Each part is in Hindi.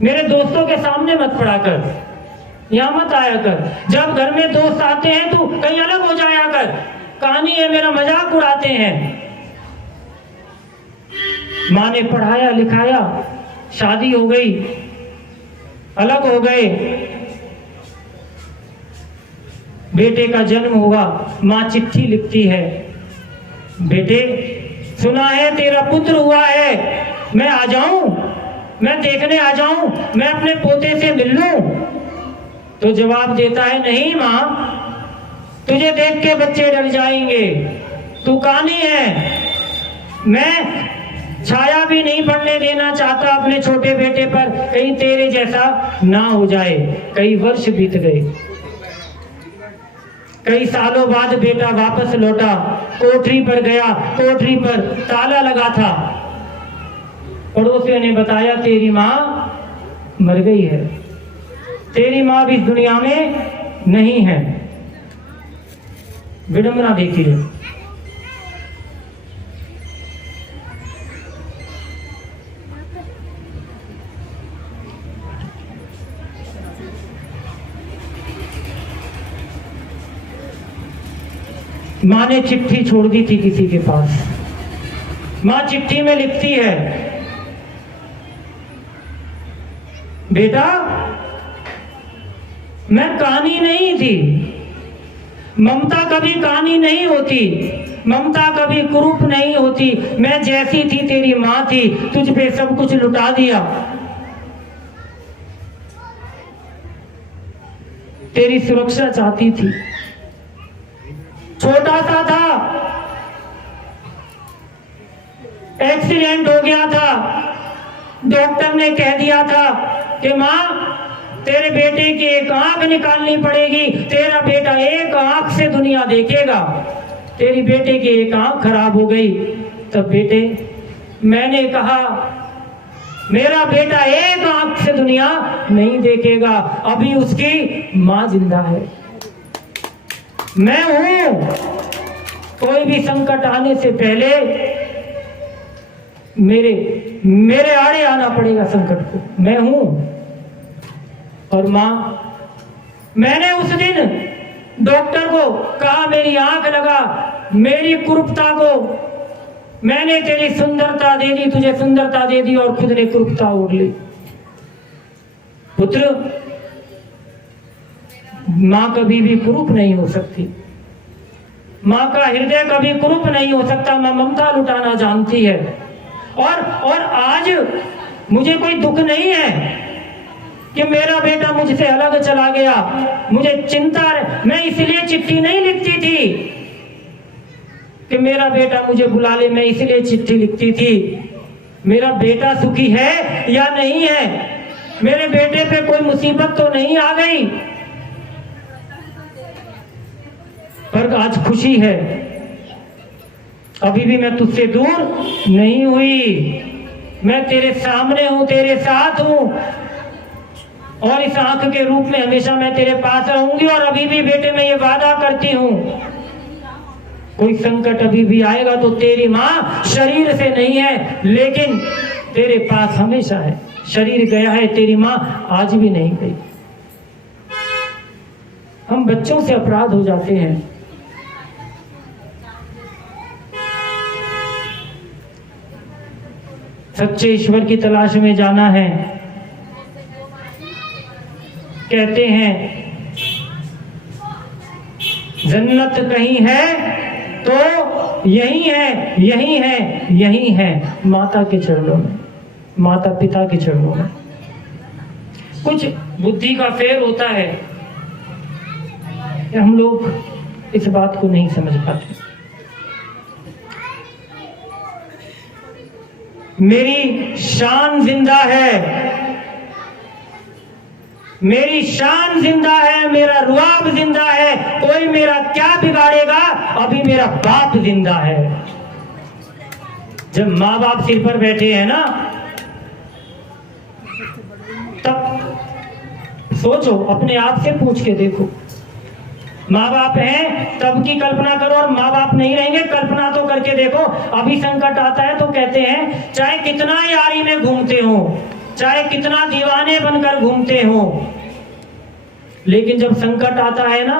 मेरे दोस्तों के सामने मत पढ़ा कर, यहाँ मत आया कर। जब घर में दोस्त आते हैं तो कहीं अलग हो जाया कर। कहानी है, मेरा मजाक उड़ाते हैं। माँ ने पढ़ाया लिखाया, शादी हो गई, अलग हो गए, बेटे का जन्म हुआ। माँ चिट्ठी लिखती है, बेटे सुना है तेरा पुत्र हुआ है, मैं आ जाऊं, मैं देखने आ जाऊं, मैं अपने पोते से मिल लूं। तो जवाब देता है, नहीं माँ, तुझे देख के बच्चे डर जाएंगे, तू कानी है। मैं छाया भी नहीं पड़ने देना चाहता अपने छोटे बेटे पर, कहीं तेरे जैसा ना हो जाए। कई वर्ष बीत गए, कई सालों बाद बेटा वापस लौटा, कोठरी पर गया, कोठरी पर ताला लगा था। पड़ोसियों ने बताया तेरी माँ मर गई है, तेरी माँ भी इस दुनिया में नहीं है। विडंबना देखिए। माँ ने चिट्ठी छोड़ दी थी किसी के पास। माँ चिट्ठी में लिखती है, बेटा मैं कहानी नहीं थी, ममता कभी कहानी नहीं होती, ममता कभी कुरूप नहीं होती। मैं जैसी थी तेरी माँ थी, तुझ पे सब कुछ लुटा दिया। तेरी सुरक्षा चाहती थी, छोटा सा था, एक्सीडेंट हो गया था, डॉक्टर ने कह दिया था कि माँ तेरे बेटे की एक आंख निकालनी पड़ेगी, तेरा बेटा एक आंख से दुनिया देखेगा। तेरी बेटे की एक आंख खराब हो गई। तब बेटे मैंने कहा मेरा बेटा एक आंख से दुनिया नहीं देखेगा, अभी उसकी माँ जिंदा है, मैं हूं। कोई भी संकट आने से पहले मेरे आड़े आना पड़ेगा संकट को, मैं हूं। और माँ मैंने उस दिन डॉक्टर को कहा मेरी आंख लगा, मेरी कुरूपता को मैंने तेरी सुंदरता दे दी, तुझे सुंदरता दे दी और खुद ने कुरूपता ओढ़ ली। पुत्र माँ कभी भी कुरूप नहीं हो सकती, माँ का हृदय कभी कुरूप नहीं हो सकता। माँ ममता लुटाना जानती है। और आज मुझे कोई दुख नहीं है कि मेरा बेटा मुझसे अलग चला गया, मुझे चिंता है। मैं इसलिए चिट्ठी नहीं लिखती थी कि मेरा बेटा मुझे बुला ले, मैं इसलिए चिट्ठी लिखती थी मेरा बेटा सुखी है या नहीं है, मेरे बेटे पे कोई मुसीबत तो नहीं आ गई। पर आज खुशी है, अभी भी मैं तुझसे दूर नहीं हुई, मैं तेरे सामने हूं, तेरे साथ हूं, और इस आंख के रूप में हमेशा मैं तेरे पास रहूंगी। और अभी भी बेटे मैं ये वादा करती हूं, कोई संकट अभी भी आएगा तो तेरी माँ शरीर से नहीं है, लेकिन तेरे पास हमेशा है। शरीर गया है, तेरी माँ आज भी नहीं गई। हम बच्चों से अपराध हो जाते हैं। सच्चे ईश्वर की तलाश में जाना है। कहते हैं जन्नत कहीं है तो यही है, यही है, यही है, माता के चरणों में, माता पिता के चरणों में। कुछ बुद्धि का फेर होता है, हम लोग इस बात को नहीं समझ पाते। मेरी शान जिंदा है, मेरी शान जिंदा है, मेरा रुआब जिंदा है, कोई मेरा क्या बिगाड़ेगा, अभी मेरा बाप जिंदा है। जब माँ बाप सिर पर बैठे हैं ना, तब सोचो, अपने आप से पूछ के देखो, माँ बाप हैं तब की कल्पना करो, और माँ बाप नहीं रहेंगे कल्पना तो करके देखो। अभी संकट आता है तो कहते हैं चाहे कितना यारी में घूमते हो, चाहे कितना दीवाने बनकर घूमते हो, लेकिन जब संकट आता है ना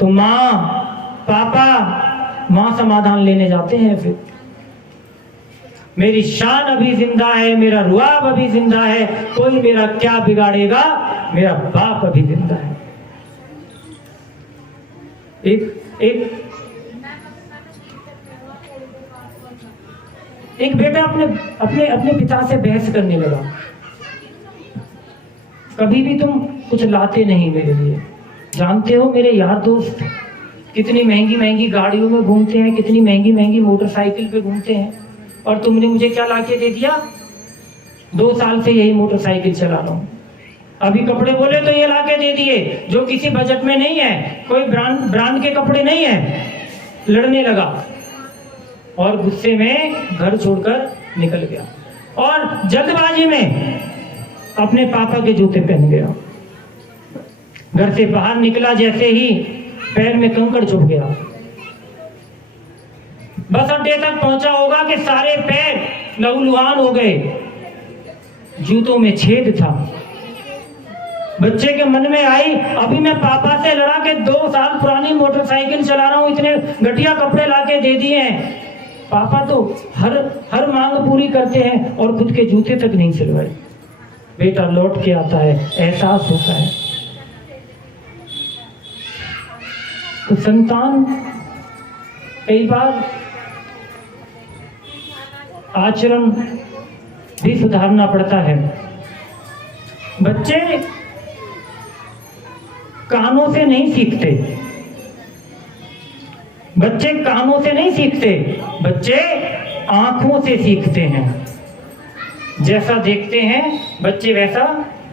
तो माँ समाधान लेने जाते हैं। फिर मेरी शान अभी जिंदा है, मेरा रुआब अभी जिंदा है, कोई मेरा क्या बिगाड़ेगा, मेरा बाप अभी जिंदा है। एक बेटा अपने पिता से बहस करने लगा, कभी भी तुम कुछ लाते नहीं मेरे लिए, जानते हो मेरे यार दोस्त कितनी महंगी महंगी गाड़ियों में घूमते हैं, कितनी महंगी महंगी मोटरसाइकिल पे घूमते हैं, और तुमने मुझे क्या लाके दे दिया? 2 साल से यही मोटरसाइकिल चला रहा हूं। अभी कपड़े बोले तो ये लाके दे दिए जो किसी बजट में नहीं है, कोई ब्रांड के कपड़े नहीं है। लड़ने लगा और गुस्से में घर छोड़कर निकल गया और जल्दबाजी में अपने पापा के जूते पहन गया। घर से बाहर निकला, जैसे ही पैर में कंकड़ चुभ गया। बस अड्डे तक पहुंचा होगा कि सारे पैर लहूलुहान हो गए, जूतों में छेद था। बच्चे के मन में आई, अभी मैं पापा से लड़ा के 2 साल पुरानी मोटरसाइकिल चला रहा हूं, इतने घटिया कपड़े लाके दे दिए हैं। पापा तो हर मांग पूरी करते हैं और खुद के जूते तक नहीं सिलवाए। बेटा लौट के आता है, एहसास होता है। तो संतान कई बार आचरण भी सुधारना पड़ता है। बच्चे कानों से नहीं सीखते, बच्चे कानों से नहीं सीखते, बच्चे आंखों से सीखते हैं। जैसा देखते हैं बच्चे वैसा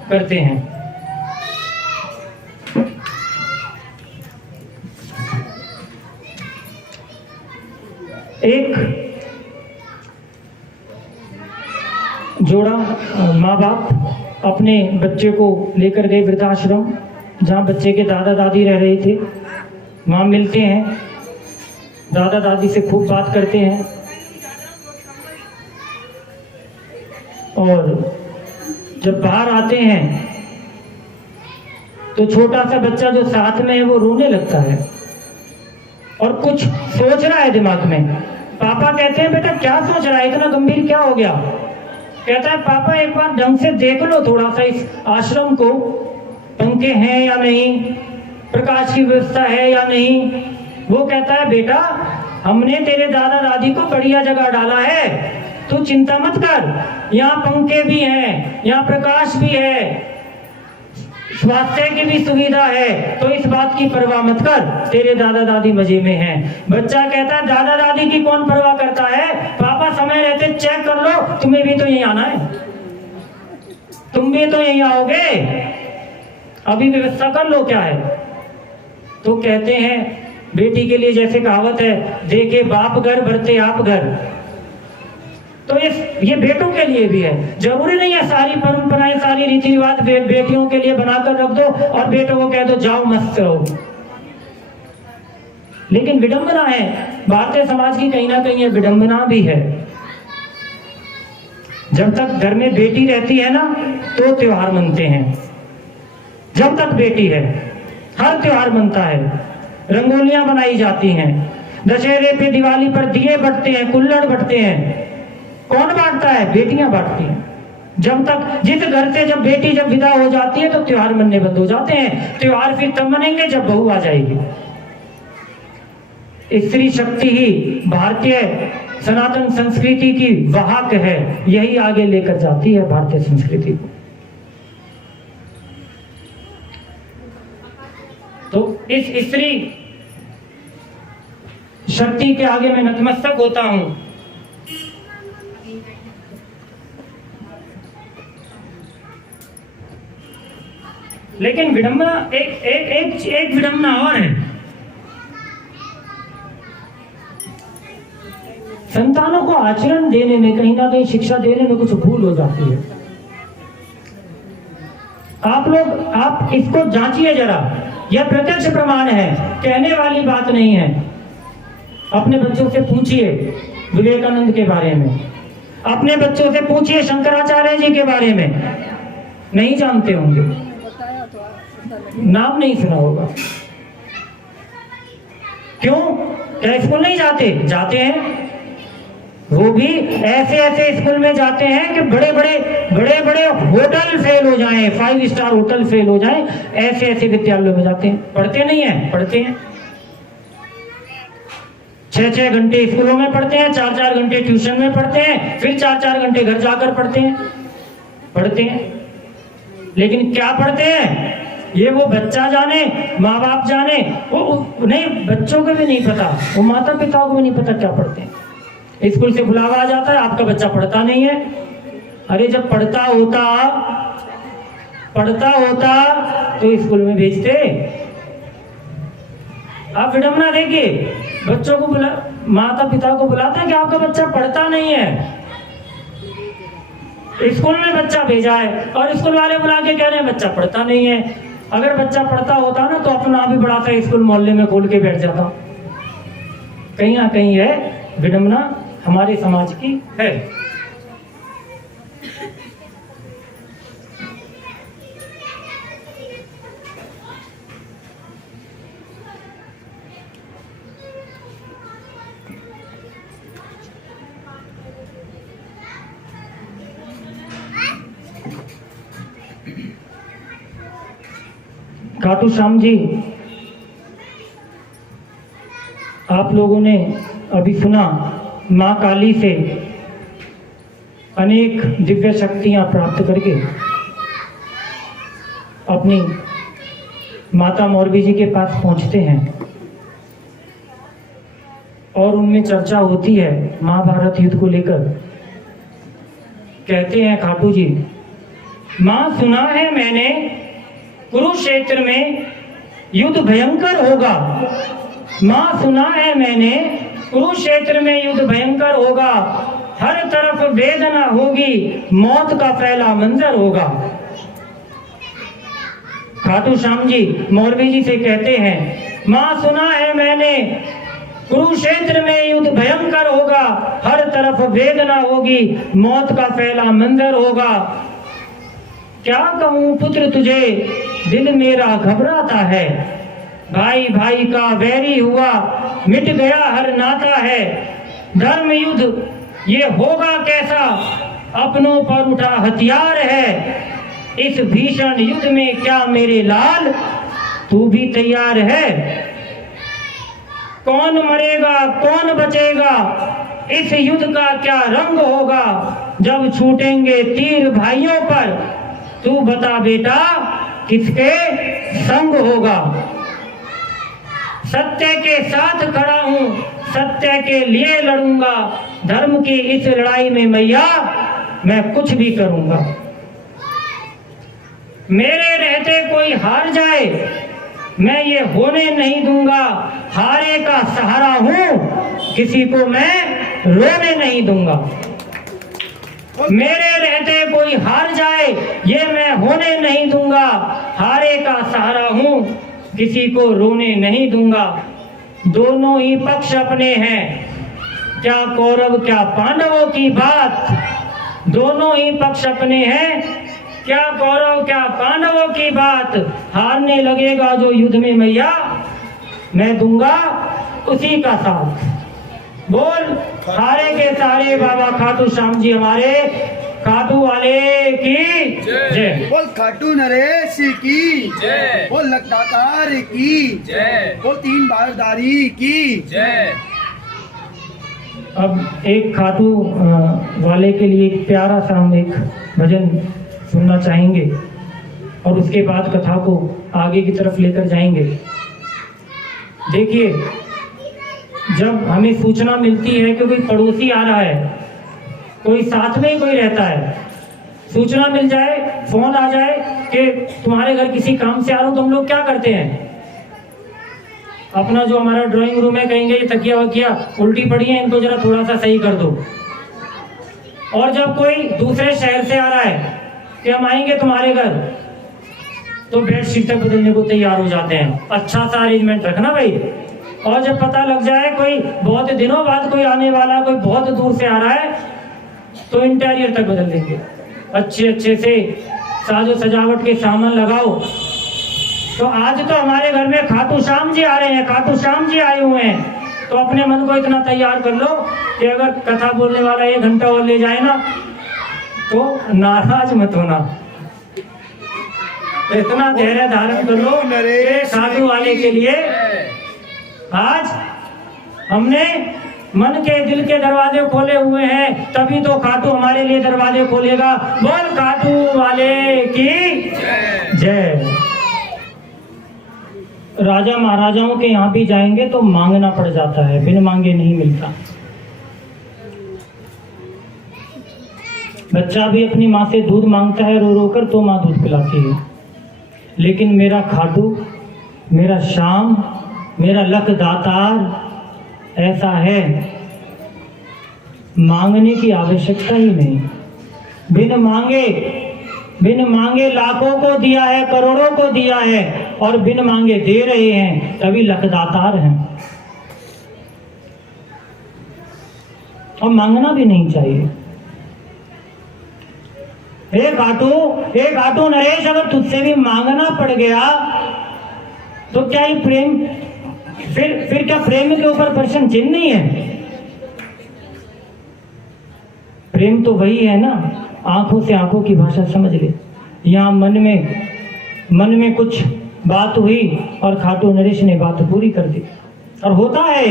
करते हैं। एक जोड़ा माँ बाप अपने बच्चे को लेकर गए वृद्धाश्रम, जहाँ बच्चे के दादा दादी रह रहे थे। वहाँ मिलते हैं, दादा दादी से खूब बात करते हैं और जब बाहर आते हैं तो छोटा सा बच्चा जो साथ में है वो रोने लगता है और कुछ सोच रहा है दिमाग में। पापा कहते हैं बेटा क्या सोच रहा है, इतना गंभीर क्या हो गया? कहता है पापा एक बार ढंग से देख लो थोड़ा सा इस आश्रम को, पंखे हैं या नहीं, प्रकाश की व्यवस्था है या नहीं। वो कहता है बेटा हमने तेरे दादा दादी को बढ़िया जगह डाला है, तू चिंता मत कर, यहाँ पंखे भी हैं, यहाँ प्रकाश भी है, स्वास्थ्य की भी सुविधा है, तो इस बात की परवाह मत कर, तेरे दादा दादी मजे में हैं। बच्चा कहता है दादा दादी की कौन परवाह करता है, पापा समय रहते चेक कर लो, तुम्हें भी तो यहीं आना है, तुम भी तो यहीं आओगे, अभी व्यवस्था कर लो क्या है। तो कहते हैं बेटी के लिए जैसे कहावत है, देखे बाप घर भरते आप घर, तो ये बेटों के लिए भी है। जरूरी नहीं है सारी परंपराएं सारी रीति रिवाज बेटियों के लिए बनाकर रख दो और बेटों को कह दो जाओ मस्त रहो। लेकिन विडंबना है, भारतीय समाज की कहीं ना कहीं विडंबना भी है। जब तक घर में बेटी रहती है ना तो त्योहार मनते हैं, जब तक बेटी है हर त्योहार मनता है, रंगोलियां बनाई जाती हैं, दशहरे पे दिवाली पर दिए बटते हैं, कुल्हड़ बटते हैं। कौन बांटता है? बेटियां बांटती हैं। जब तक जिस घर से जब बेटी जब विदा हो जाती है तो त्योहार मनने बंद हो जाते हैं। त्योहार फिर तब मनेंगे जब बहू आ जाएगी। स्त्री शक्ति ही भारतीय सनातन संस्कृति की वाहक है, यही आगे लेकर जाती है भारतीय संस्कृति को। तो इस स्त्री शक्ति के आगे मैं नतमस्तक होता हूं। लेकिन विडंबना एक विडंबना और है, संतानों को आचरण देने में कहीं ना कहीं शिक्षा देने में कुछ भूल हो जाती है। आप इसको जांचिए जरा, यह प्रत्यक्ष प्रमाण है, कहने वाली बात नहीं है। अपने बच्चों से पूछिए विवेकानंद के बारे में, अपने बच्चों से पूछिए शंकराचार्य जी के बारे में, नहीं जानते होंगे, नाम नहीं सुना होगा। क्यों? क्या स्कूल नहीं जाते? जाते हैं। वो भी ऐसे ऐसे स्कूल में जाते हैं कि बड़े बड़े होटल फेल हो जाएं, 5 स्टार होटल फेल हो जाएं, ऐसे ऐसे विद्यालयों में जाते हैं। पढ़ते नहीं है? पढ़ते हैं। 6-6 घंटे स्कूलों में पढ़ते हैं, 4-4 घंटे ट्यूशन में पढ़ते हैं, फिर 4-4 घंटे घर जाकर पढ़ते हैं। लेकिन क्या पढ़ते हैं ये वो बच्चा जाने, माँ बाप जाने। वो नहीं, बच्चों को भी नहीं पता, वो माता पिता को भी नहीं पता क्या पढ़ते हैं। स्कूल से बुलावा आ जाता है, आपका बच्चा पढ़ता नहीं है। अरे जब पढ़ता होता तो स्कूल में भेजते। आप विडंबना देखिए, बच्चों को माता पिता को बुलाता है कि आपका बच्चा पढ़ता नहीं है, स्कूल में बच्चा भेजा है, और स्कूल वाले बुला के कह रहे हैं बच्चा पढ़ता नहीं है। अगर बच्चा पढ़ता होता ना तो अपना भी बड़ा सा स्कूल मोहल्ले में खोल के बैठ जाता। कहीं ना कहीं है विडंबना हमारे समाज की है। खाटू श्याम जी, आप लोगों ने अभी सुना, माँ काली से अनेक दिव्य शक्तियां प्राप्त करके अपनी माता मोरबी जी के पास पहुंचते हैं और उनमें चर्चा होती है महाभारत युद्ध को लेकर। कहते हैं खाटू जी, माँ सुना है मैंने कुरुक्षेत्र में युद्ध भयंकर होगा। माँ सुना है मैंने कुरुक्षेत्र में युद्ध भयंकर होगा, हर तरफ वेदना होगी, मौत का फैला मंजर होगा। खाटू श्याम जी मोरबी जी से कहते हैं, माँ सुना है मैंने कुरुक्षेत्र में युद्ध भयंकर होगा, हर तरफ वेदना होगी, मौत का फैला मंजर होगा। क्या कहूँ पुत्र तुझे, दिल मेरा घबराता है, भाई भाई का वैरी हुआ, मिट गया हर नाता है। धर्म युद्ध ये होगा कैसा, अपनों पर उठा हथियार है, इस भीषण युद्ध में क्या मेरे लाल तू भी तैयार है। कौन मरेगा कौन बचेगा, इस युद्ध का क्या रंग होगा, जब छूटेंगे तीर भाइयों पर, तू बता बेटा किसके संग होगा। सत्य के साथ खड़ा हूं, सत्य के लिए लड़ूंगा, धर्म की इस लड़ाई में मैया मैं कुछ भी करूंगा। मेरे रहते कोई हार जाए, मैं ये होने नहीं दूंगा, हारे का सहारा हूं, किसी को मैं रोने नहीं दूंगा। मेरे रहते कोई हार जाए, ये मैं होने नहीं दूंगा, हारे का सहारा हूं, किसी को रोने नहीं दूंगा। दोनों ही पक्ष अपने हैं, क्या कौरव क्या पांडवों की बात, दोनों ही पक्ष अपने हैं, क्या कौरव क्या पांडवों की बात। हारने लगेगा जो युद्ध में मैया, मैं दूंगा उसी का साथ। बोल हारे के सारे बाबा खाटू श्याम जी हमारे, खाटू वाले की जय। बोल खाटू नरेश की जय, बोल लखदातार की जय, बोल तीन बारदारी की जय। अब एक खाटू वाले के लिए एक प्यारा सा हम एक भजन सुनना चाहेंगे और उसके बाद कथा को आगे की तरफ लेकर जाएंगे। देखिए, जब हमें सूचना मिलती है कि कोई पड़ोसी आ रहा है, कोई साथ में ही कोई रहता है, सूचना मिल जाए, फोन आ जाए कि तुम्हारे घर किसी काम से आ रहा हो, तो हम लोग क्या करते हैं, अपना जो हमारा ड्राइंग रूम है कहेंगे ये तकिया वकिया उल्टी पड़ी है, इनको जरा थोड़ा सा सही कर दो। और जब कोई दूसरे शहर से आ रहा है कि हम आएंगे तुम्हारे घर, तो बेडशीट तक बदलने को तैयार हो जाते हैं। अच्छा सा अरेंजमेंट रखना भाई। और जब पता लग जाए कोई बहुत दिनों बाद कोई आने वाला, कोई बहुत दूर से आ रहा है, तो इंटीरियर तक बदल देंगे। अच्छे अच्छे से साजो सजावट के सामान लगाओ। तो आज तो हमारे घर में खाटू श्याम जी आ रहे हैं, खाटू श्याम जी आए हुए हैं, तो अपने मन को इतना तैयार कर लो कि अगर कथा बोलने वाला 1 घंटा और ले जाए ना तो नाराज मत होना। इतना धैर्य धारण कर लो कि साधु वाले के लिए आज हमने मन के दिल के दरवाजे खोले हुए हैं, तभी तो खाटू हमारे लिए दरवाजे खोलेगा। बोल खाटू वाले की जय। राजा महाराजाओं के यहाँ भी जाएंगे तो मांगना पड़ जाता है, बिन मांगे नहीं मिलता। बच्चा भी अपनी माँ से दूध मांगता है रो रो कर, तो माँ दूध पिलाती है। लेकिन मेरा खाटू, मेरा श्याम, मेरा लख दातार ऐसा है, मांगने की आवश्यकता ही नहीं। बिन मांगे लाखों को दिया है, करोड़ों को दिया है, और बिन मांगे दे रहे हैं, तभी लखदातार हैं। और मांगना भी नहीं चाहिए। एक आटो नरेश, अगर तुझसे भी मांगना पड़ गया तो क्या ही प्रेम, फिर क्या प्रेम के ऊपर प्रश्न चिन्ह नहीं है? प्रेम तो वही है ना, आंखों से आंखों की भाषा समझ ले। यहाँ मन में कुछ बात हुई और खाटू नरेश ने बात पूरी कर दी। और होता है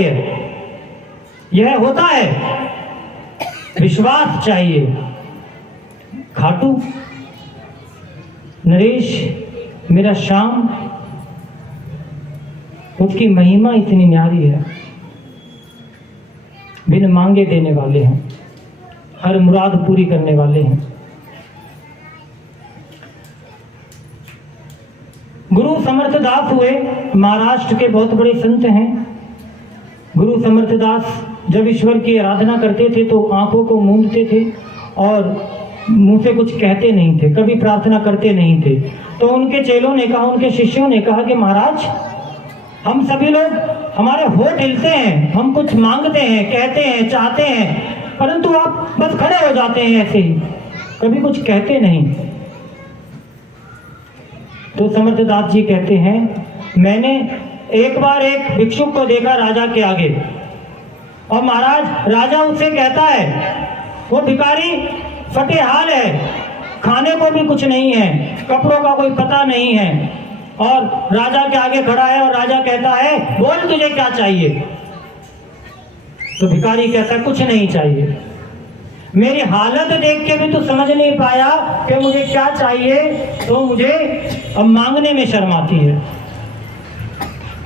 यह होता है, विश्वास चाहिए। खाटू नरेश, मेरा श्याम, उसकी महिमा इतनी न्यारी है। बिन मांगे देने वाले हैं, हर मुराद पूरी करने वाले हैं। गुरु समर्थदास हुए, महाराष्ट्र के बहुत बड़े संत हैं। गुरु समर्थदास जब ईश्वर की आराधना करते थे तो आंखों को मूंदते थे और मुंह से कुछ कहते नहीं थे, कभी प्रार्थना करते नहीं थे। तो उनके चेलों ने कहा, उनके शिष्यों ने कहा कि महाराज, हम सभी लोग, हमारे होठ हिलते हैं, हम कुछ मांगते हैं, कहते हैं, चाहते हैं, परंतु आप बस खड़े हो जाते हैं ऐसे ही, कभी कुछ कहते नहीं। तो समर्थदास जी कहते हैं, मैंने एक बार एक भिक्षुक को देखा राजा के आगे, और महाराज, राजा उससे कहता है, वो भिखारी फटे हाल है, खाने को भी कुछ नहीं है, कपड़ों का कोई पता नहीं है, और राजा के आगे खड़ा है और राजा कहता है, बोल तुझे क्या चाहिए? तो भिखारी कहता है, कुछ नहीं चाहिए। मेरी हालत देख के भी तो समझ नहीं पाया कि मुझे क्या चाहिए, तो मुझे अब मांगने में शर्म आती है।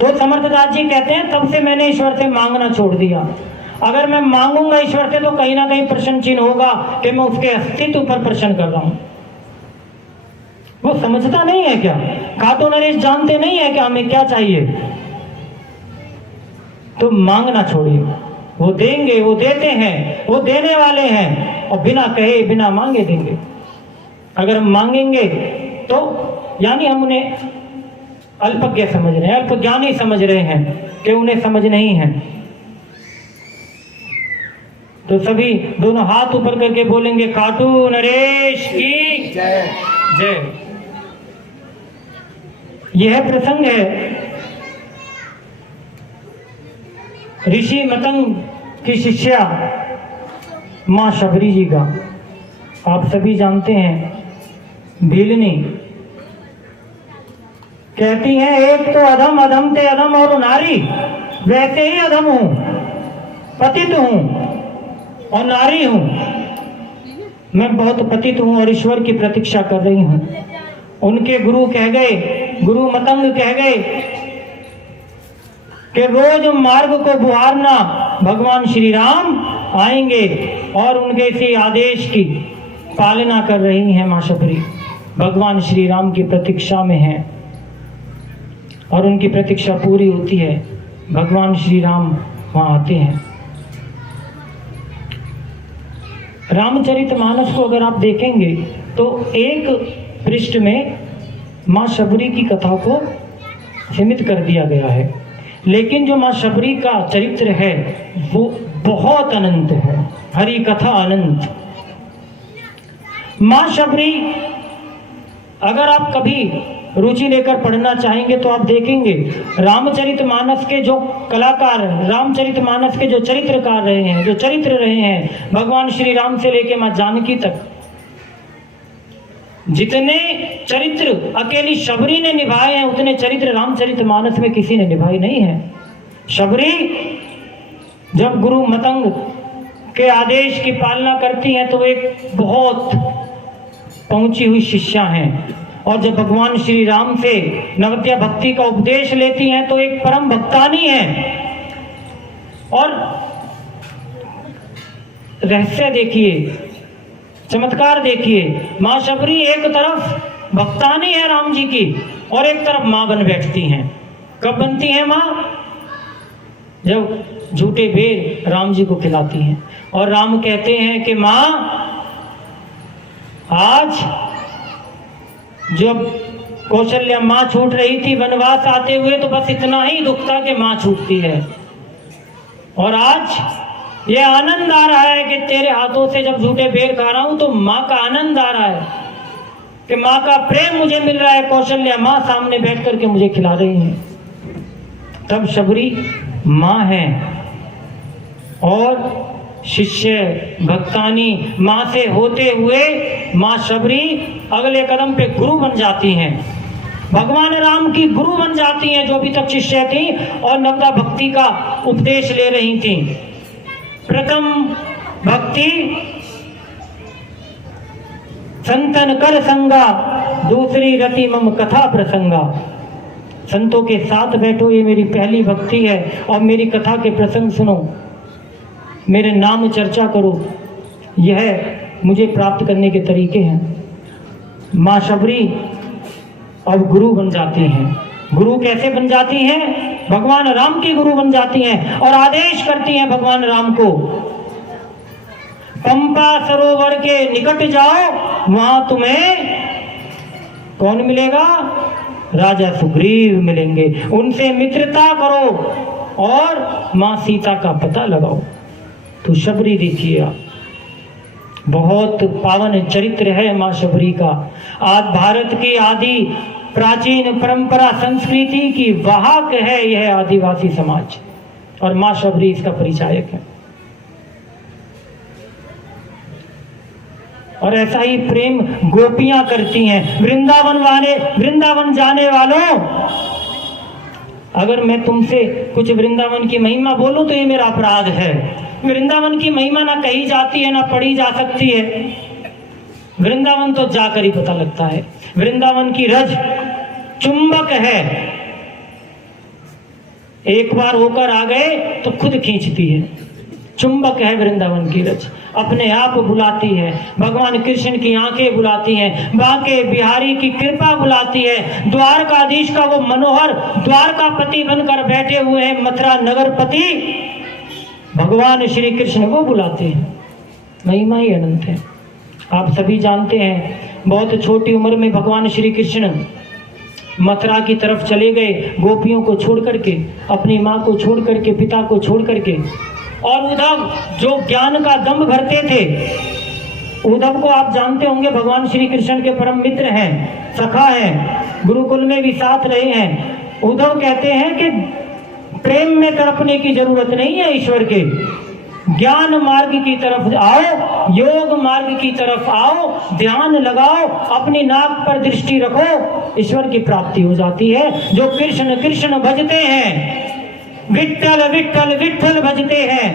तो समर्थदास जी कहते हैं, तब से मैंने ईश्वर से मांगना छोड़ दिया। अगर मैं मांगूंगा ईश्वर से तो कहीं ना कहीं प्रश्न चिन्ह होगा कि मैं उसके अस्तित्व पर प्रश्न कर रहा हूं। वो समझता नहीं है क्या? खाटू नरेश जानते नहीं है कि हमें क्या चाहिए? तो मांगना छोड़िए, वो देंगे, वो देते हैं, वो देने वाले हैं, और बिना कहे बिना मांगे देंगे। अगर हम मांगेंगे तो यानी हम उन्हें अल्पज्ञ समझ रहे हैं, अल्पज्ञानी समझ रहे हैं कि उन्हें समझ नहीं है। तो सभी दोनों हाथ ऊपर करके बोलेंगे, खाटू नरेश की जय। जय। यह प्रसंग है ऋषि मतंग की शिष्या मां शबरी जी का। आप सभी जानते हैं, भीलनी कहती हैं, एक तो अधम, अधम ते अधम और नारी, वैसे ही अधम हूं, पतित हूं और नारी हूं। मैं बहुत पतित हूं और ईश्वर की प्रतीक्षा कर रही हूं। उनके गुरु कह गए, गुरु मतंग कह गए कि रोज मार्ग को बुहारना, भगवान श्री राम आएंगे, और उनके इसी आदेश की पालना कर रही हैं मां शबरी। भगवान श्री राम की प्रतीक्षा में हैं और उनकी प्रतीक्षा पूरी होती है, भगवान श्री राम वहां आते हैं। रामचरितमानस को अगर आप देखेंगे तो एक पृष्ठ में मां शबरी की कथा को सीमित कर दिया गया है, लेकिन जो मां शबरी का चरित्र है वो बहुत अनंत है। हरि कथा अनंत, माँ शबरी, अगर आप कभी रुचि लेकर पढ़ना चाहेंगे तो आप देखेंगे रामचरितमानस के जो कलाकार, रामचरितमानस के जो चरित्रकार रहे हैं, जो चरित्र रहे हैं भगवान श्री राम से लेके माँ जानकी तक, जितने चरित्र अकेली शबरी ने निभाए हैं उतने चरित्र रामचरितमानस में किसी ने निभाए नहीं है। शबरी जब गुरु मतंग के आदेश की पालना करती हैं तो वे एक बहुत पहुंची हुई शिष्या हैं, और जब भगवान श्री राम से नवद्या भक्ति का उपदेश लेती हैं तो एक परम भक्तानी है। और रहस्य देखिए, चमत्कार देखिए, माँ शबरी एक तरफ भक्तानी है राम जी की और एक तरफ माँ बन बैठती हैं। कब बनती हैं माँ? जब झूठे बेर राम जी को खिलाती हैं और राम कहते हैं कि माँ, आज जब कौशल्या माँ छूट रही थी वनवास आते हुए तो बस इतना ही दुख था कि माँ छूटती है, और आज ये आनंद आ रहा है कि तेरे हाथों से जब झूठे बेर खा रहा हूं तो माँ का आनंद आ रहा है कि माँ का प्रेम मुझे मिल रहा है। कौशल्या माँ सामने बैठ करके मुझे खिला रही हैं। तब शबरी माँ है और शिष्य भक्तानी माँ से होते हुए माँ शबरी अगले कदम पे गुरु बन जाती हैं, भगवान राम की गुरु बन जाती हैं, जो अभी तक शिष्य थी और नवदा भक्ति का उपदेश ले रही थी। प्रथम भक्ति संतन कर संगा, दूसरी रति मम कथा प्रसंगा। संतों के साथ बैठो, ये मेरी पहली भक्ति है, और मेरी कथा के प्रसंग सुनो, मेरे नाम चर्चा करो, यह मुझे प्राप्त करने के तरीके हैं। माँ शबरी अब गुरु बन जाती हैं। गुरु कैसे बन जाती हैं? भगवान राम की गुरु बन जाती हैं और आदेश करती हैं भगवान राम को, पंपा सरोवर के निकट जाओ, वहां तुम्हें कौन मिलेगा? राजा सुग्रीव मिलेंगे, उनसे मित्रता करो और माँ सीता का पता लगाओ। तो शबरी देखिए आप, बहुत पावन चरित्र है माँ शबरी का। आज भारत की आदि प्राचीन परंपरा संस्कृति की वाहक है यह आदिवासी समाज, और माँ शबरी इसका परिचायक है। और ऐसा ही प्रेम गोपियां करती हैं। वृंदावन जाने वालों, अगर मैं तुमसे कुछ वृंदावन की महिमा बोलूं तो ये मेरा अपराध है। वृंदावन की महिमा ना कही जाती है ना पढ़ी जा सकती है, वृंदावन तो जाकर ही पता लगता है। वृंदावन की रज चुंबक है, एक बार होकर आ गए तो खुद खींचती है। चुंबक है वृंदावन की रज, अपने आप बुलाती है। भगवान कृष्ण की आंखें बुलाती हैं, बांके बिहारी की कृपा बुलाती है। द्वारकाधीश का वो मनोहर द्वारकापति बनकर बैठे हुए हैं, मथुरा नगरपति भगवान श्री कृष्ण को बुलाते हैं। महिमा ही अनंत है। आप सभी जानते हैं, बहुत छोटी उम्र में भगवान श्री कृष्ण मथुरा की तरफ चले गए, गोपियों को छोड़ करके, अपनी माँ को छोड़ करके, पिता को छोड़ करके। और उद्धव जो ज्ञान का दंभ भरते थे, उद्धव को आप जानते होंगे, भगवान श्री कृष्ण के परम मित्र हैं, सखा हैं, गुरुकुल में भी साथ रहे हैं। उद्धव कहते हैं कि प्रेम में तड़पने की जरूरत नहीं है ईश्वर के, ज्ञान मार्ग की तरफ आओ, योग मार्ग की तरफ आओ, ध्यान लगाओ, अपनी नाक पर दृष्टि रखो, ईश्वर की प्राप्ति हो जाती है। जो कृष्ण कृष्ण भजते हैं, विट्ठल विट्ठल विट्ठल भजते हैं,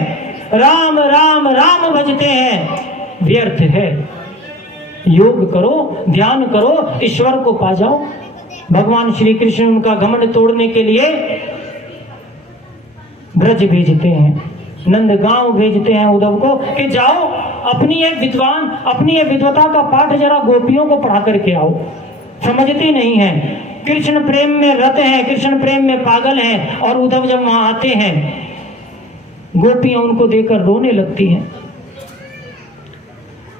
राम राम राम भजते हैं, व्यर्थ है। योग करो, ध्यान करो, ईश्वर को पा जाओ। भगवान श्री कृष्ण उनका घमंड तोड़ने के लिए ब्रज भेजते हैं, नंदगांव भेजते हैं उद्धव को कि जाओ अपनी ये विद्वता का पाठ जरा गोपियों को पढ़ा करके आओ। समझती नहीं है, कृष्ण प्रेम में रत हैं, कृष्ण प्रेम में पागल हैं। और उद्धव जब वहां आते हैं, गोपियां उनको देखकर रोने लगती हैं।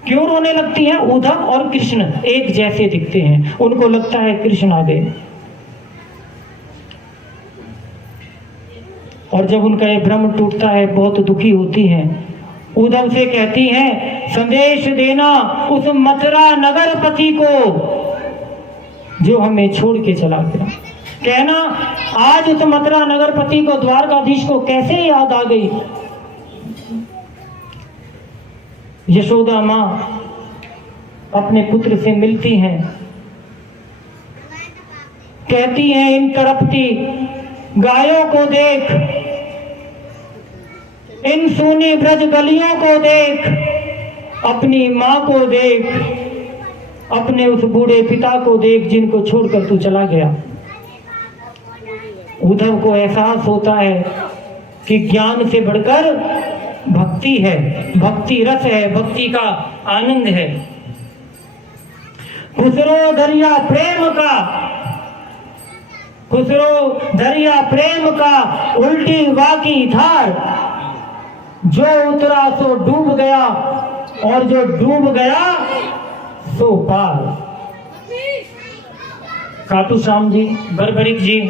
क्यों रोने लगती हैं? उद्धव और कृष्ण एक जैसे दिखते हैं, उनको लगता है कृष्ण आ गए। और जब उनका ये भ्रम टूटता है, बहुत दुखी होती हैं। उद्धव से कहती हैं, संदेश देना उस मथुरा नगरपति को जो हमें छोड़ के चला गया। कहना आज उस मथुरा नगरपति को, द्वारकाधीश को कैसे याद आ गई। यशोदा माँ अपने पुत्र से मिलती हैं, कहती हैं, इन तड़पती गायों को देख, इन सूनी ब्रज गलियों को देख, अपनी माँ को देख, अपने उस बूढ़े पिता को देख जिनको छोड़कर तू चला गया। उद्धव को एहसास होता है कि ज्ञान से बढ़कर भक्ति है, भक्ति रस है, भक्ति का आनंद है। खुसरो दरिया प्रेम का, खुसरो दरिया प्रेम का, उल्टी वाकी धार, जो उतरा सो डूब गया और जो डूब गया सो पार। खाटू श्याम जी, बर्बरिक जी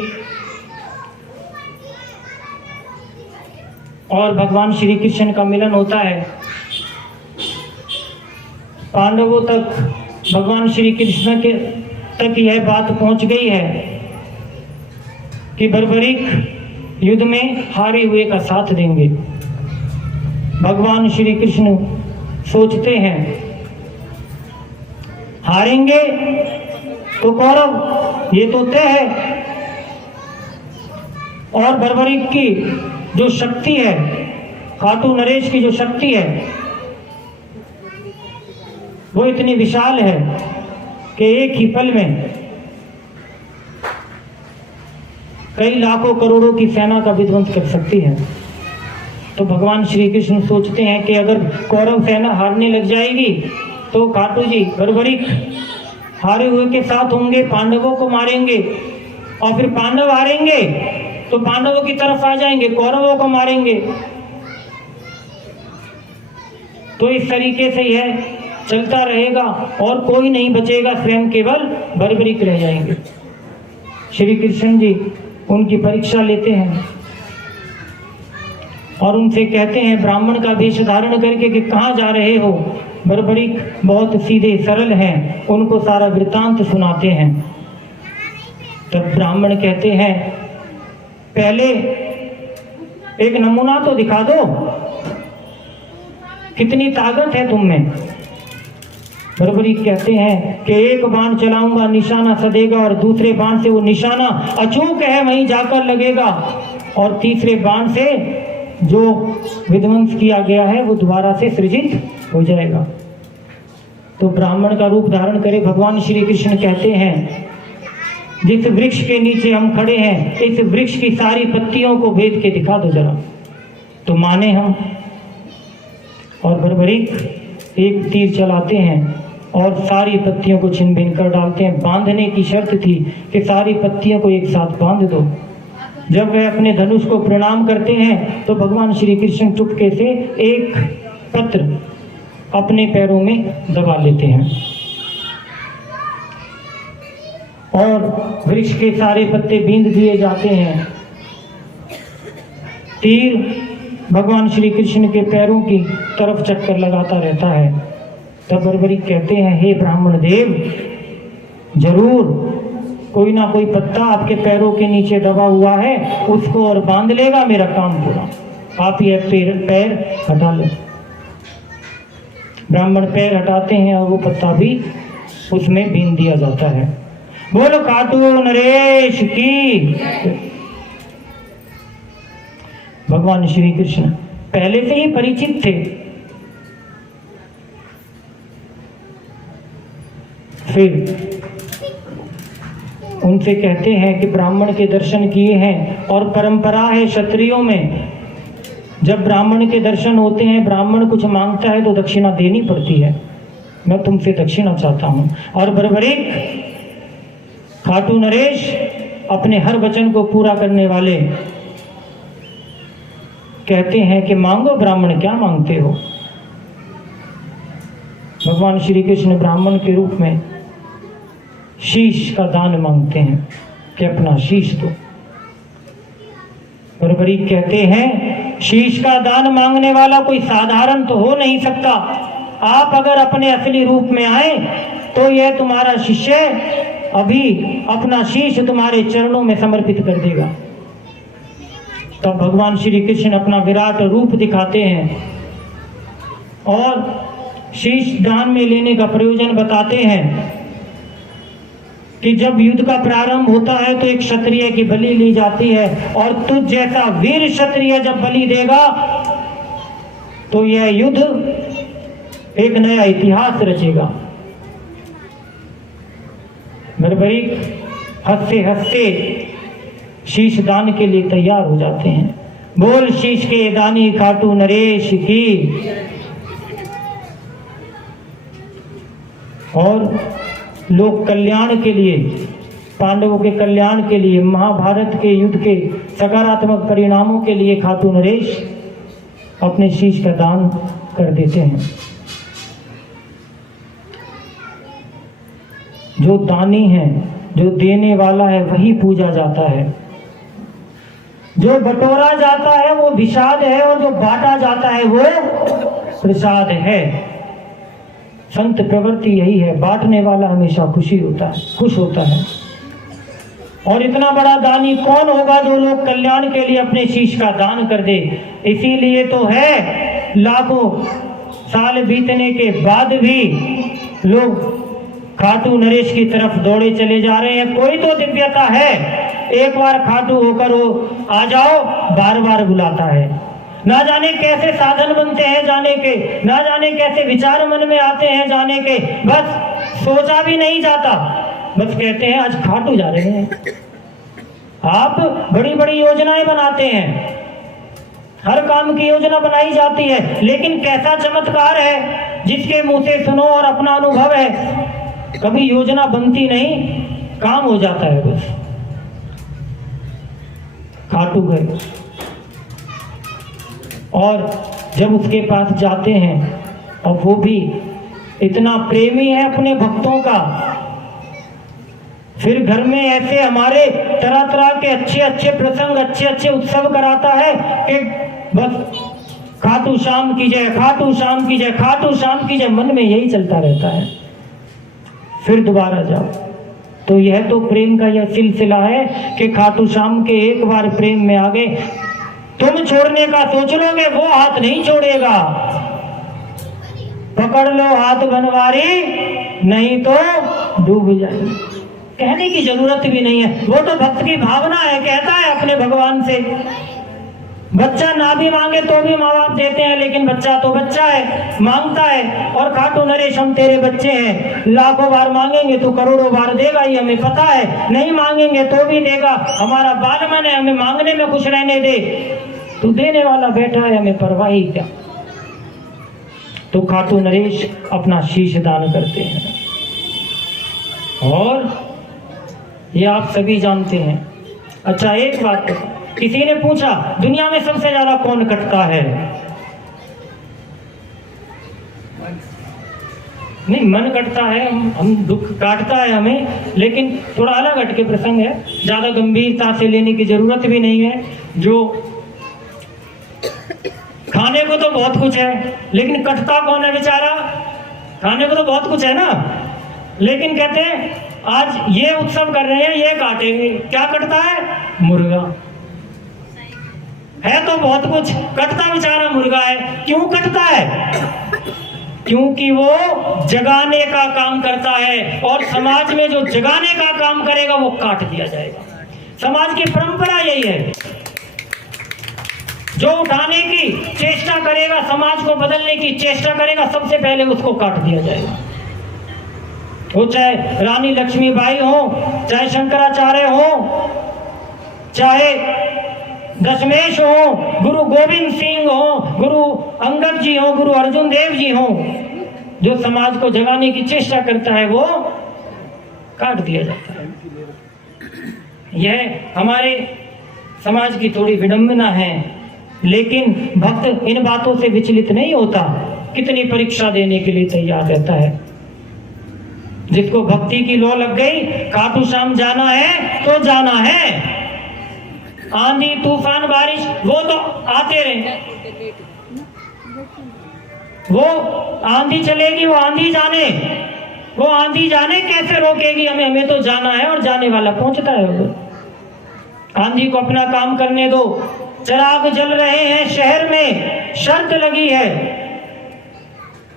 और भगवान श्री कृष्ण का मिलन होता है। पांडवों तक, भगवान श्री कृष्ण के तक यह बात पहुंच गई है कि बर्बरिक युद्ध में हारे हुए का साथ देंगे। भगवान श्री कृष्ण सोचते हैं, हारेंगे तो कौरव, ये तो तय है। और बर्बरिक की जो शक्ति है, खाटू नरेश की जो शक्ति है, वो इतनी विशाल है कि एक ही पल में कई लाखों करोड़ों की सेना का विध्वंस कर सकती है। तो भगवान श्री कृष्ण सोचते हैं कि अगर कौरव सेना हारने लग जाएगी तो खाटू जी, बर्बरिक हारे हुए के साथ होंगे, पांडवों को मारेंगे, और फिर पांडव हारेंगे तो पांडवों की तरफ आ जाएंगे, कौरवों को मारेंगे। तो इस तरीके से यह चलता रहेगा और कोई नहीं बचेगा, स्वयं केवल बर्बरिक रह जाएंगे। श्री कृष्ण जी उनकी परीक्षा लेते हैं और उनसे कहते हैं, ब्राह्मण का वेश धारण करके कि कहाँ जा रहे हो। बर्बरिक बहुत सीधे सरल हैं, उनको सारा वृत्तांत सुनाते हैं। तब ब्राह्मण कहते हैं, पहले एक नमूना तो दिखा दो, कितनी ताकत है तुम में। बर्बरिक कहते हैं कि एक बाण चलाऊंगा निशाना सदेगा, और दूसरे बाण से वो निशाना अचूक है वहीं जाकर लगेगा, और तीसरे बाण से जो विध्वंस किया गया है वो दोबारा से सृजित हो जाएगा। तो ब्राह्मण का रूप धारण करे भगवान श्री कृष्ण कहते हैं, जिस वृक्ष के नीचे हम खड़े हैं, इस वृक्ष की सारी पत्तियों को भेद के दिखा दो जरा। तो माने हम, और बर्बरिक एक तीर चलाते हैं और सारी पत्तियों को छिन भिन कर डालते हैं। बांधने की शर्त थी कि सारी पत्तियों को एक साथ बांध दो। जब वे अपने धनुष को प्रणाम करते हैं तो भगवान श्री कृष्ण चुपके से एक पत्र अपने पैरों में दबा लेते हैं और वृक्ष के सारे पत्ते बींध दिए जाते हैं। तीर भगवान श्री कृष्ण के पैरों की तरफ चक्कर लगाता रहता है। तब बर्बरिक कहते हैं, हे ब्राह्मण देव, जरूर कोई ना कोई पत्ता आपके पैरों के नीचे दबा हुआ है, उसको और बांध लेगा मेरा काम पूरा। आप ये पैर हटा ले। ब्राह्मण पैर हटाते हैं और वो पत्ता भी उसमें बीन दिया जाता है। बोलो खाटू नरेश की। भगवान श्री कृष्ण पहले से ही परिचित थे। फिर उनसे कहते हैं कि ब्राह्मण के दर्शन किए हैं, और परंपरा है क्षत्रियों में, जब ब्राह्मण के दर्शन होते हैं, ब्राह्मण कुछ मांगता है तो दक्षिणा देनी पड़ती है। मैं तुमसे दक्षिणा चाहता हूं। और बर्बरिक, खाटू नरेश अपने हर वचन को पूरा करने वाले कहते हैं कि मांगो ब्राह्मण, क्या मांगते हो। भगवान श्री कृष्ण ब्राह्मण के रूप में शीश का दान मांगते हैं कि अपना शीश दो। बर्बरीक कहते हैं, शीश का दान मांगने वाला कोई साधारण तो हो नहीं सकता। आप अगर अपने असली रूप में आए तो यह तुम्हारा शिष्य अभी अपना शीश तुम्हारे चरणों में समर्पित कर देगा। तब भगवान श्री कृष्ण अपना विराट रूप दिखाते हैं और शीश दान में लेने का प्रयोजन बताते हैं कि जब युद्ध का प्रारंभ होता है तो एक क्षत्रिय की बलि ली जाती है, और तुझ जैसा वीर क्षत्रिय जब बलि देगा तो यह युद्ध एक नया इतिहास रचेगा। बर्बरीक हंसते हंसते शीश दान के लिए तैयार हो जाते हैं। बोल शीश के दानी खाटू नरेश की। और लोक कल्याण के लिए, पांडवों के कल्याण के लिए, महाभारत के युद्ध के सकारात्मक परिणामों के लिए खाटू नरेश अपने शीश का दान कर देते हैं। जो दानी है, जो देने वाला है, वही पूजा जाता है। जो बटोरा जाता है वो विषाद है, और जो बांटा जाता है वो प्रसाद है। संत प्रवृत्ति यही है, बांटने वाला हमेशा खुश होता है। और इतना बड़ा दानी कौन होगा जो लोग कल्याण के लिए अपने शीश का दान कर दे। इसीलिए तो है लाखों साल बीतने के बाद भी लोग खाटू नरेश की तरफ दौड़े चले जा रहे हैं। कोई तो दिव्यता है, एक बार खाटू होकर वो आ जाओ, बार बार बुलाता है। ना जाने कैसे साधन बनते हैं जाने के, ना जाने कैसे विचार मन में आते हैं जाने के, बस सोचा भी नहीं जाता, बस कहते हैं आज खाटू जा रहे हैं। आप बड़ी बड़ी योजनाएं बनाते हैं, हर काम की योजना बनाई जाती है, लेकिन कैसा चमत्कार है जिसके मुंह से सुनो और अपना अनुभव है। कभी योजना बनती नहीं, काम हो जाता है बस। खाटू गए और जब उसके पास जाते हैं, और वो भी इतना प्रेमी है अपने भक्तों का, फिर घर में ऐसे हमारे तरह तरह के अच्छे अच्छे प्रसंग, अच्छे अच्छे उत्सव कराता है कि बस खाटू श्याम की जय, खाटू श्याम की जय, खाटू श्याम की जय, मन में यही चलता रहता है। फिर दोबारा जाओ तो यह तो प्रेम का यह सिलसिला है कि खाटू श्याम के एक बार प्रेम में आ गए, तुम छोड़ने का सोच लोगे वो हाथ नहीं छोड़ेगा। पकड़ लो हाथ बनवारी, नहीं तो डूब जाएगी। कहने की जरूरत भी नहीं है, वो तो भक्त की भावना है, कहता है अपने भगवान से। बच्चा ना भी मांगे तो भी माँ बाप देते हैं, लेकिन बच्चा तो बच्चा है, मांगता है। और खाटू नरेश हम तेरे बच्चे हैं, लाखों बार मांगेंगे तो करोड़ों बार देगा, ये हमें पता है। नहीं मांगेंगे तो भी देगा, हमारा बाल मन है, हमें मांगने में खुश रहने दे। तू देने वाला बैठा है, हमें परवाह ही क्या। तो खाटू नरेश अपना शीश दान करते हैं। और ये आप सभी जानते हैं। अच्छा एक बात, किसी ने पूछा दुनिया में सबसे ज्यादा कौन कटता है? नहीं, मन कटता है, हम दुख काटता है हमें, लेकिन थोड़ा अलग हटके प्रसंग है, ज्यादा गंभीरता से लेने की जरूरत भी नहीं है। जो खाने को तो बहुत कुछ है, लेकिन कटता कौन है बेचारा? खाने को तो बहुत कुछ है ना, लेकिन कहते हैं आज ये उत्सव कर रहे हैं, ये काटेंगे, क्या कटता है? मुर्गा है तो बहुत कुछ, कटता बेचारा मुर्गा है। क्यों कटता है? क्योंकि वो जगाने का काम करता है, और समाज में जो जगाने का काम करेगा वो काट दिया जाएगा। समाज की परंपरा यही है, जो उठाने की चेष्टा करेगा, समाज को बदलने की चेष्टा करेगा, सबसे पहले उसको काट दिया जाएगा। वो चाहे रानी लक्ष्मीबाई हो, चाहे शंकराचार्य हो, चाहे दशमेश हो, गुरु गोविंद सिंह हो, गुरु अंगद जी हो, गुरु अर्जुन देव जी हो, जो समाज को जगाने की चेष्टा करता है वो काट दिया जाता है। यह हमारे समाज की थोड़ी विडंबना है, लेकिन भक्त इन बातों से विचलित नहीं होता, कितनी परीक्षा देने के लिए तैयार रहता है। जिसको भक्ति की लौ लग गई, खाटू श्याम जाना है तो जाना है। आंधी तूफान बारिश वो तो आते रहे, वो आंधी चलेगी, वो आंधी जाने कैसे रोकेगी हमें, हमें तो जाना है और जाने वाला पहुंचता है वो। आंधी को अपना काम करने दो, चिराग जल रहे हैं शहर में, शर्त लगी है,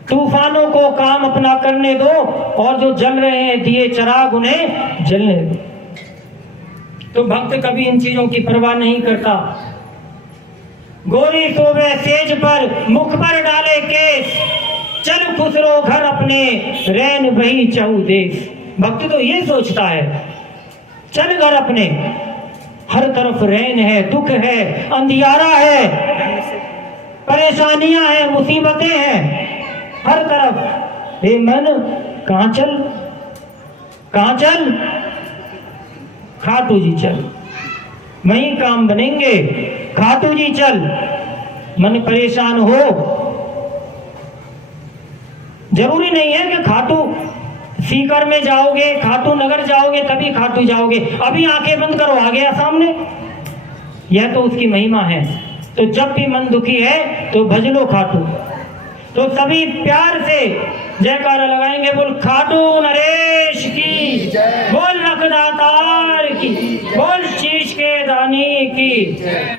तूफानों को काम अपना करने दो और जो जल रहे हैं दिए चिराग उन्हें जलने दो। तो भक्त कभी इन चीजों की परवाह नहीं करता। गोरी सोवे सेज पर, मुख पर डाले केस, चल खुसरो घर अपने, रैन वही चहु देश। भक्त तो ये सोचता है, चल घर अपने, हर तरफ रैन है, दुख है, अंधियारा है, परेशानियां हैं, मुसीबतें हैं हर तरफ। हे मन कहाँ चल, खाटू जी चल, वहीं काम बनेंगे, खाटू जी चल। मन परेशान हो, जरूरी नहीं है कि खाटू सीकर में जाओगे, खाटू नगर जाओगे तभी खाटू जाओगे। अभी आंखें बंद करो, आ गया सामने, यह तो उसकी महिमा है। तो जब भी मन दुखी है तो भज लो खाटू। तो सभी प्यार से जयकारा लगाएंगे, बोल खाटू नरेश की, बोल लखदातार की, बोल शीश के दानी की।